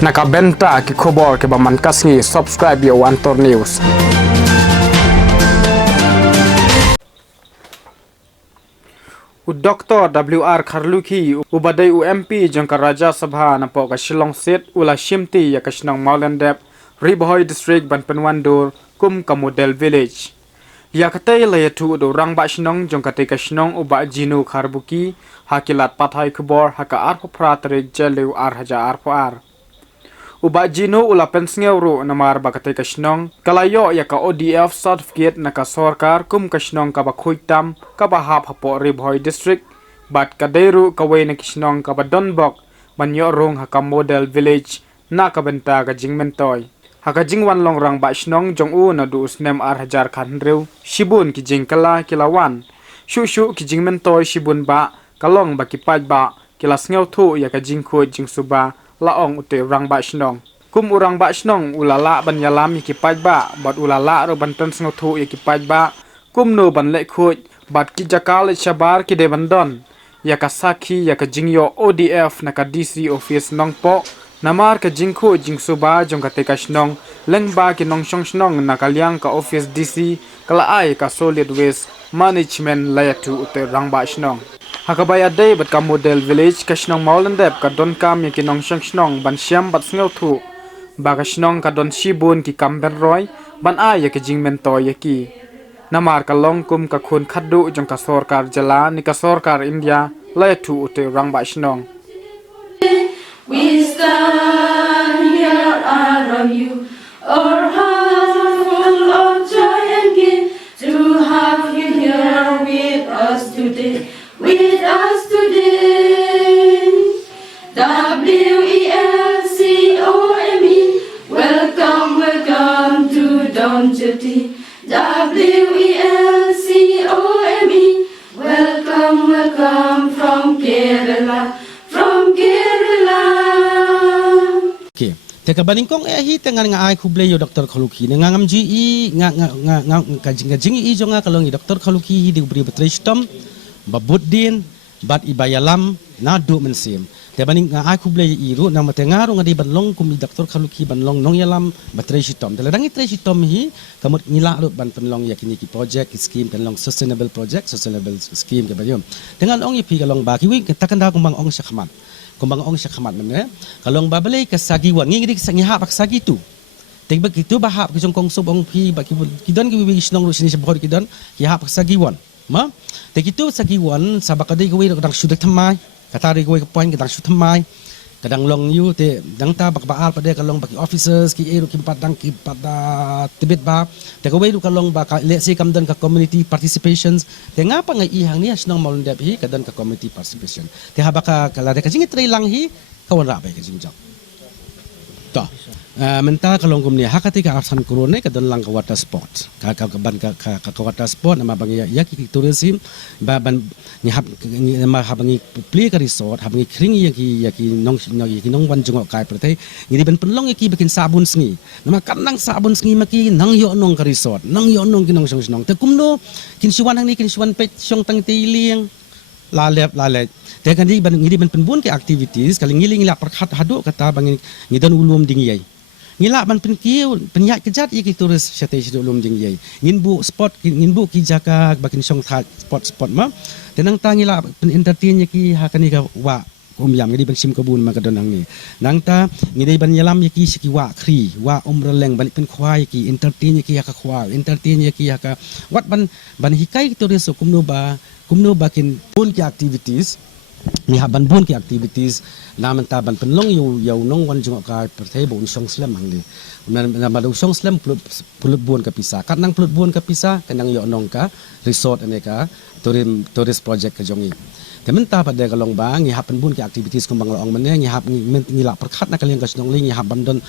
Nakabenta ki khobor ke baman kasngi subscribe yo Antor News. Dr. W.R. Kharlukhi ubadai UMP jangka Raja Sabha napo ka Shillong Set ula Shimti ya kasnang Maulendep Ribohoi District Banpenwandur kum ka Model Village. Ya katai layatu do rang ba shnong jangka te kasnong uba jinu Kharbuki hakilat pathai khobor haka arpo pratrik jelu haja arpo ar. Uba jino ula pensngewru namar bakate kasnong kalayo ya ka ODF certificate naka sorkar kum kasnong ka bakhuitam ka bahap hapo Ribohoi district bat kaderu kawe na kasnong ka badonbok banyo rong haka Model Village na kabenta ka jingmentoy haka jingwan long rang ba snong jong u na du usnem hajar khanrew shibun ki jingkala kilawan shu ki jingmentoy shibun ba kalong bakipaj ba kilas ngeu thu ya ka jingkho jingsuba laong ute rang ba snong kum urang ba snong ulala ban yalam ikipaj ba bat ulala ro bantan sngo thu ikipaj ba kum no ban le khoj bat ki jakal shabar ki de bandon ya ka sakhi ya ka jingyo ODF na ka DC office nongpo namar ka jingkho jingsuba jong ka te ka snong lengba ki nong shong snong na kalyang ka office DC kala ai ka solid waste management layatu ute rang ba snong hakabaya day bat ka Model Village kasnong Maulendep ka don kam ya kinong snong ban siam bat sngo thu baga snong ka don shibun ki kamben roy ban a ya ki jingmento ya ki namar ka long kum ka khun khaddu jong ka sorkar jala ni ka sorkar India lai thu ute rang ba snong. We stand here around you, our hearts are full of joy and gift to have you here with us today. With us today, WELCOME, welcome, welcome to Don City. WELCOME, welcome, welcome from Kerala, from Kerala. Okay. Teka balingkong hi tengan nga ai khuble yo Dr. Kharlukhi nga ngam ji nga kajing i jo nga kalong i Dr. Kharlukhi di beri betristom babuddin bat ibayalam na du mensim te baning nga ai khuble i ru na matengaru nga di banlong kum i Dr. Kharlukhi banlong nong yalam betristom te ladang i tristom hi kamut ngila ru ban penlong yakini ki project scheme kanlong sustainable scheme ke bayom dengan ong i pi kalong ba ki wi takanda kumbang ong syakhamat kumbang ong syakhamat namanya kalong babale ka sagiwan ngiri sa ngiha pak sagitu teng begitu bahap ki jongkong subong pi baki kidon ki wi snong ru sini sebor kidon ki ha pak sagiwan ma te gitu sagiwan sabakadai ko wi kadang sudak thamai katari ko point kadang su thamai kadang long yu te dang ta bak baal pada kalong baki officers ki eru ki padang ki pada tibet ba te ko wi kalong ba let's say kamdan ka community participations te ngapa nga ihang ni snong Maulendep hi kadan ka community participation te habaka kala de ka jingi tray lang hi kawan ra ba ka jingjang to menta kalong kumni hakati ka arsan kurone ka don lang ka water sport ka water sport nama bangi ya ki tourism ba ban ni hab ma habangi pli ka resort habangi kring ya ki nong wan jungo kai prate ngiri ban penlong ya ki bikin sabun sngi nama kanang sabun sngi maki nang yo nong ka resort nang yo nong kinong song te kumno kin siwan hang ni kin siwan pe syong tang tiling lalep te kan di ban ngiri ban penbun ke activities kali ngiling la perkhat hadu kata bangi ngidon ulum dingyai ngila ban penkiu penyak kejat iki turis syate ulum dingyai nginbu spot nginbu ki jaka bakin song spot ma tenang ta ngila pen entertain ki hakani ka wa yam ngidi ban sim kabun ma kadon ni nang ta ngidi ban yalam ki siki wa khri wa releng balik pen khwai ki entertain ki ka khwa entertain ki ka wat ban hikai turis kumno bakin pun ki activities ni haban bon ki activities naman taban penlong yaw nong wan jung ka pertay bon song slam hangli na madong song slam pulut bon ka pisa kanang pulut bon ka pisa kanang yo nong ka resort ane ka tourist project ka jongi temen ta pada kalong bang ni haban bon ki activities kumbang laong mane ni hab ngila perkhat na kalyang kasnong ling ni haban don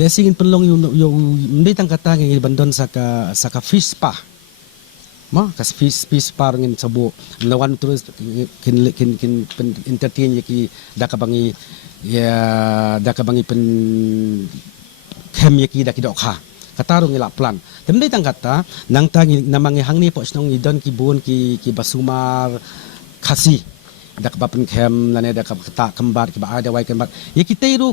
lesing penlong yo mbi tang kata ngi bandon saka fish spa ma kas fish parngin sabo nawan terus kin entertain yaki dakabangi pen kem yaki dakidok ha katarong ila plan tembe tang kata nang tangi namangi hangni po snong idon ki bun ki basumar khasi dak bapen kem lane dak kata kembar ke ada wai kembar ya kita itu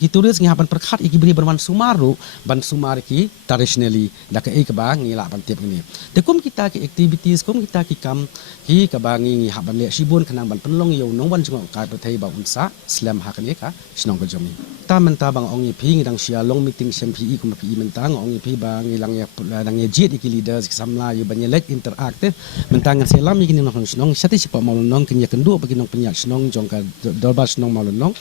kita ngapan perkat iki beri berman sumaru ban sumar ki traditionally dak ke ba ngila ban tiap ni te kum kita ki activities kum kita ki kam ki ka ba ngi haban le sibun kanang ban penlong yo nong ban jong ka thai ba unsa slam ha kan ka snong ko jomi ta man ta bang ong pi ngi dang sia long meeting SMP kum pi mentang ong pi ba ngi lang ya dang ye jet iki leaders samla yo ban ye let interact mentangan selam iki nong snong sati sipa malunong kenya kendu bagi nong penyat snong jong ka dolba snong malunong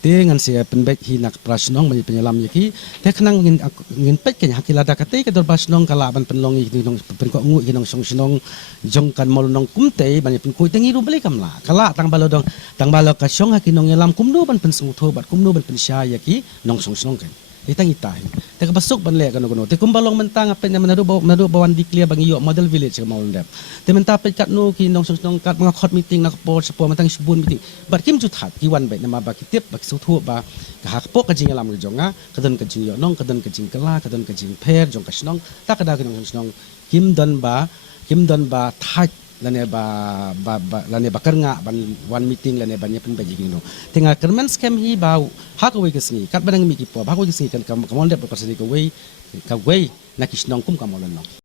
dengan saya penbek hinak prasnong bagi penyelam yaki te kenang ngin pet kenya hakila da kate ke dolba snong kala ban penlong iki nong penkok ngu iki nong song snong jong kan malunong kumte ban pen kuy tengi ru beli kamla kala tang balodong tang balok ka song hakinong yelam kumdu ban pen sungtho bat kumdu ban pen sya yaki nong song snong kan itang itahin te kapasok ban le kanu te kumbalong mentang apen manadu bawan declare bang iyo model village ka maulendap te mentapet kat no ki nong song kat mga hot meeting nak por sa mentang subun meeting bat kim juthat ki wan bai nama ba kitip bak suthu ba ka hakpo ka jing alam jonga kadon ka jing yo nong kadon ka jing kala kadon ka jing per jong ka snong ta kada ka nong snong kim don ba thak lane lane bakar nga ban one meeting lane ban yapen baji gino tinga kermen scam hi bau hak we kesni kat banang mi ki po hak we kesni kan kamon de persedi ka we nakisnong kum kamolon no